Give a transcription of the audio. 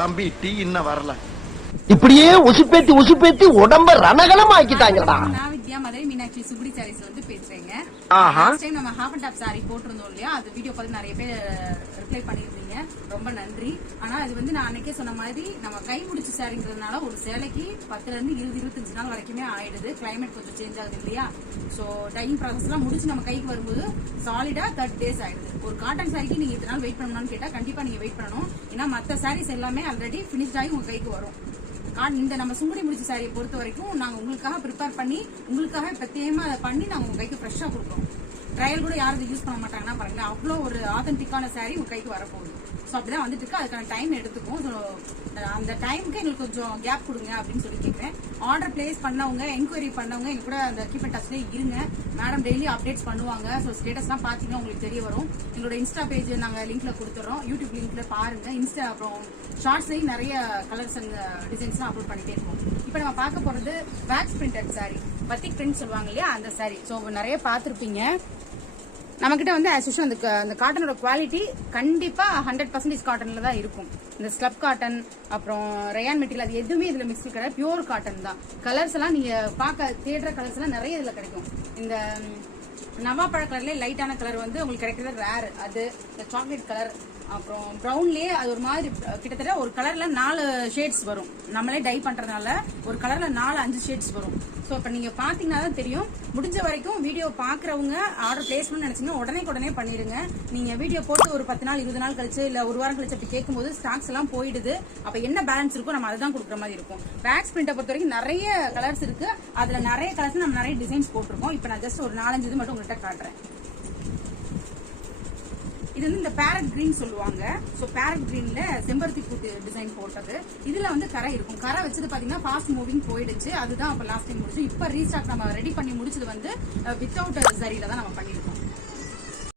தம்பி டீ இன்னும் வரல. இப்படியே உசுப்பேத்தி உடம்ப ரணகலம் ஆக்கிட்டாங்கடா. நான் வித்யா மதுரை மீனாட்சி சுகுடி சாரீஸ்ல வந்து பேசுறேங்க. நம்ம ஹாஃப் அண்ட் டாப் சாரி போட்டிருந்தோம் இல்லையா, அது வீடியோ பார்த்து நிறைய பேர் ரிப்ளை பண்ணிருந்தீங்க, ரொம்ப நன்றி. ஆனா அது வந்து நான் அன்னைக்கே சொன்ன மாதிரி நம்ம கை முடிச்சு சாரிங்கிறதுனால ஒரு சேலைக்கு 10 இருந்து 20-25 நாள் வரைக்குமே ஆயிடுது. கிளைமேட் கொஞ்சம் சேஞ்ச் ஆகுது இல்லையா, சோ டையிங் ப்ராசஸ் எல்லாம் முடிச்சு நம்ம கைக்கு வரும்போது சாலிடா 30 days ஆயிடுது. ஒரு காட்டன் சாரிக்கு நீங்க இத்தனை நாள் வெயிட் பண்ணணும்னு கேட்டா கண்டிப்பா நீங்க வெயிட் பண்ணணும். ஏன்னா மத்த சாரீஸ் எல்லாமே ஆல்ரெடி பினிஷ்ட் ஆகி உங்க கைக்கு வரும். இந்த நம்ம சுங்குடி முடிச்ச சாரியை பொறுத்த வரைக்கும் நாங்க உங்களுக்காக ப்ரிப்பேர் பண்ணி உங்களுக்காக பிரத்யேகமா அதை பண்ணி நாங்க உங்க கைக்கு ஃப்ரெஷ்ஷா கொடுப்போம். ட்ரையல் கூட யாரும் யூஸ் பண்ண மாட்டாங்கன்னா பாருங்க, அவ்வளோ ஒரு ஆத்தென்டிக்கான சாரி உங்க கைக்கு வரப்போகுது. ஸோ அப்படிதான் வந்துட்டு இருக்கு. அதுக்கான டைம் எடுத்துக்கும். ஸோ அந்த டைமுக்கு எங்களுக்கு கொஞ்சம் கேப் கொடுங்க அப்படின்னு சொல்லி கேட்குறேன். ஆர்டர் பிளேஸ் பண்ணவங்க, என்கொயரி பண்ணவங்க எங்க கூட அந்த கீப் அண்ட் டச்லேயே இருங்க. மேடம் டெய்லி அப்டேட்ஸ் பண்ணுவாங்க. ஸோ ஸ்டேட்டஸ்லாம் பார்த்தீங்கன்னா உங்களுக்கு தெரிய வரும். எங்களோட இன்ஸ்டா பேஜ் நாங்கள் லிங்க்ல கொடுத்துறோம், யூடியூப் லிங்க்ல பாருங்க. இன்ஸ்டா அப்புறம் ஷார்ட்ஸ்லையும் நிறைய கலர்ஸ் அண்ட் டிசைன்ஸ்லாம் அப்லோட் பண்ணிட்டே இருக்கோம். இப்போ நம்ம பார்க்க போறது வேக்ஸ் பிரிண்டட் சாரி, பத்திக் பிரிண்ட் சொல்லுவாங்க இல்லையா, அந்த சாரி. ஸோ நிறைய பார்த்துருப்பீங்க. நம்மகிட்ட வந்து ஆஸ் யூஷுவல் அந்த காட்டனோட குவாலிட்டி கண்டிப்பா 100% காட்டன்ல தான் இருக்கும். இந்த ஸ்லப் காட்டன் அப்புறம் ரயான் மெட்டீரியல் அது எதுவுமே இதுல மிக்ஸ் கிடையாது, பியூர் காட்டன் தான். கலர்ஸ் எல்லாம் நீங்க பார்க்க தேடுற கலர்ஸ் எல்லாம் நிறைய இதுல கிடைக்கும். இந்த நவாப்பழ கலர்ல லைட்டான கலர் வந்து உங்களுக்கு கிடைக்கிறது ரேர். அது இந்த சாக்லேட் கலர், அப்புறம் ப்ரௌன்லயே அது ஒரு மாதிரி கிட்டத்தட்ட ஒரு கலர்ல 4 ஷேட்ஸ் வரும். நம்மளே டை பண்றதுனால ஒரு கலர்ல 4-5 ஷேட்ஸ் வரும். ஸோ இப்போ நீங்க பாத்தீங்கன்னா தான் தெரியும். முடிஞ்ச வரைக்கும் வீடியோ பாக்குறவங்க ஆர்டர் பிளேஸ் பண்ண நினைச்சீங்கன்னா உடனே பண்ணிருங்க. நீங்க வீடியோ போட்டு ஒரு 10 நாள் 20 நாள் கழிச்சு இல்ல ஒரு வாரம் கழிச்சு அப்படி கேட்கும்போது ஸ்டாக்ஸ் எல்லாம் போயிடுது. அப்ப என்ன பேலன்ஸ் இருக்கோ நம்ம அதை தான் கொடுக்குற மாதிரி இருக்கும். வேக்ஸ் பிரிண்டை பொறுத்த வரைக்கும் நிறைய கலர்ஸ் இருக்கு. அதுல நிறைய கலர்ஸ் நம்ம நிறைய டிசைன்ஸ் போட்டிருக்கோம். இப்போ நான் ஜஸ்ட் ஒரு 4-5 இது மட்டும் உங்கள்கிட்ட காட்டுறேன். இது வந்து இந்த பேரட் கிரீன் சொல்லுவாங்க. ஸோ பேரட் கிரீன்ல செம்பருத்தி பூட்டு டிசைன் போட்டது. இதுல வந்து கரை இருக்கும். கரை வச்சது பாத்தீங்கன்னா ஃபாஸ்ட் மூவிங் போயிடுச்சு. அதுதான் அப்ப லாஸ்ட் டைம் முடிச்சு. இப்ப ரீஸ்டாக் நம்ம ரெடி பண்ணி முடிச்சது வந்து வித்தவுட் சரியில தான் நம்ம பண்ணிருக்கோம்.